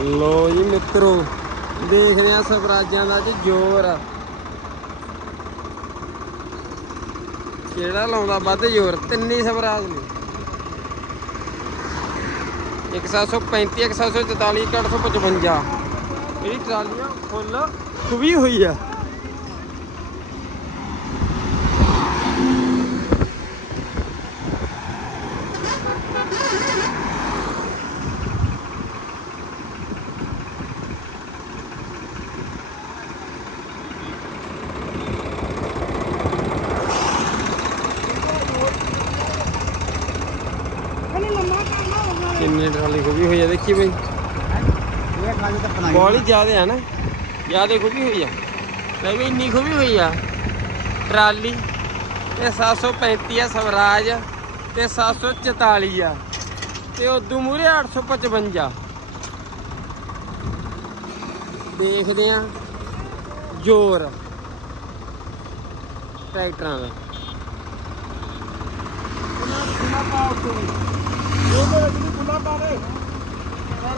ਲੋ ਜੀ ਮਿੱਤਰੋ ਦੇਖਦੇ ਆ ਸਵਰਾਜਾਂ ਦਾ ਅੱਜ ਜ਼ੋਰ। ਕਿਹੜਾ ਲਾਉਂਦਾ ਵੱਧ ਜ਼ੋਰ? ਤਿੰਨੀ ਸਵਰਾਜ ਨੇ। 1735 1744 855 ਇਹਦੀ ਟਰਾਲੀਆਂ ਫੁੱਲ ਖੁਬੀ ਹੋਈ ਆ। ਕਿੰਨੀ ਟਰਾਲੀ ਖੁਬੀ ਹੋਈ ਆ, ਦੇਖੀ ਬਈ। ਇਹ ਖਾਲੀ ਜ਼ਿਆਦੇ ਆ ਨਾ। ਜ਼ਿਆਦੇ ਖੁਬੀ ਹੋਈ ਆ। ਲੈ ਵੀ ਇੰਨੀ ਖੁਬੀ ਹੋਈ ਆ। ਟਰਾਲੀ ਤੇ 735 ਆ ਸਵਰਾਜ ਤੇ 744 ਆ। ਤੇ ਉਦੋਂ ਮੂਰੇ 855 ਦੇਖਦੇ ਆ। ਜ਼ੋਰ। ਟਰੈਕਟਰਾਂ ਦਾ।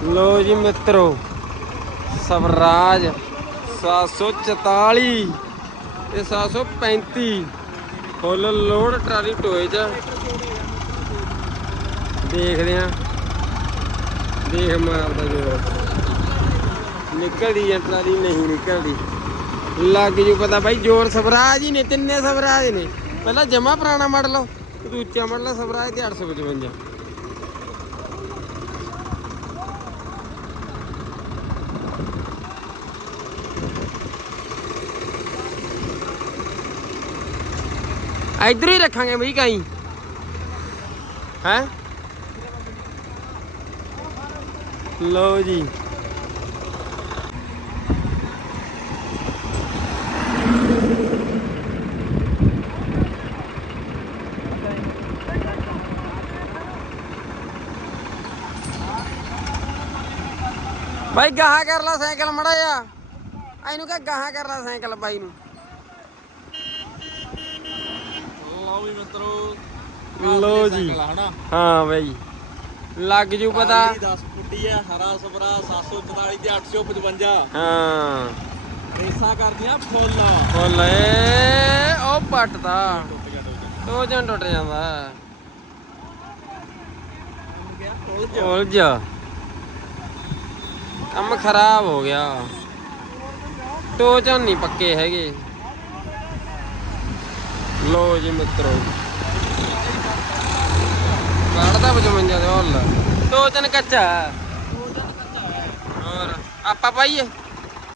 ਲੋ ਜੀ ਮਿੱਤਰੋ, ਸਵਰਾਜ 744 ਤੇ 735 ਫੁੱਲ ਲੋਡ ਟਰਾਲੀ ਟੋਏ ਚ। ਦੇਖਦੇ ਆ। ਦੇਖ ਮਾਰਦਾ ਜੋ ਨਿਕਲਦੀ ਆ ਟਰਾਲੀ, ਨਹੀਂ ਨਿਕਲਦੀ। ਲੱਗ ਜੂ ਪਤਾ ਬਾਈ, ਜੋਰ ਸਵਰਾਜ ਹੀ ਨੇ, ਤਿੰਨੇ ਸਵਰਾਜ ਨੇ। ਪਹਿਲਾਂ ਜਮਾ ਪੁਰਾਣਾ ਮਾਡਲ ਦੂਜਾ ਮਾਡਲ ਸਵਰਾਜ ਤੇ 855 ਇੱਧਰ ਹੀ ਰੱਖਾਂਗੇ ਬਈ ਕਾਈ। ਹੈ? ਲਓ ਜੀ। ਬਾਈ, ਗਾਹਾਂ ਕਰ ਲਾ ਸਾਈਕਲ ਮੜਾ ਜਾ ਇਹਨੂੰ ਕਹ ਗਾਹਾਂ ਕਰ ਲਾ ਸਾਈਕਲ ਬਾਈ ਨੂੰ। ਲਓ ਵੀ ਮਿੱਤਰੋ ਲਓ ਜੀ। ਹਾਂ ਬਾਈ। ਲੱਗ ਜੂ ਪਤਾ। 10 ਫੁੱਟੀ ਆ ਹਰਾ ਸਪਰਾ 744 ਤੇ 855 ਹਾਂ। ਰੇਸਾਂ ਕਰਦੀਆਂ ਫੁੱਲ। ਫੁੱਲ ਏ ਉਹ ਪੱਟਦਾ। ਟੁੱਟ ਗਿਆ ਟੁੱਟ ਜਾਂਦਾ। ਉਲਝ ਕੰਮ ਖਰਾਬ ਹੋ ਗਿਆ। ਟੋਚਨ ਨਹੀਂ ਪੱਕੇ ਹੈਗੇ। ਲੋ ਜੀ ਮਿੱਤਰੋ। ਕੱਢਦਾ 55 ਦੇ ਹੁੱਲ ਟੋਚਨ ਕੱਚਾ। ਹੋਰ ਆਪਾਂ ਪਾਈਏ?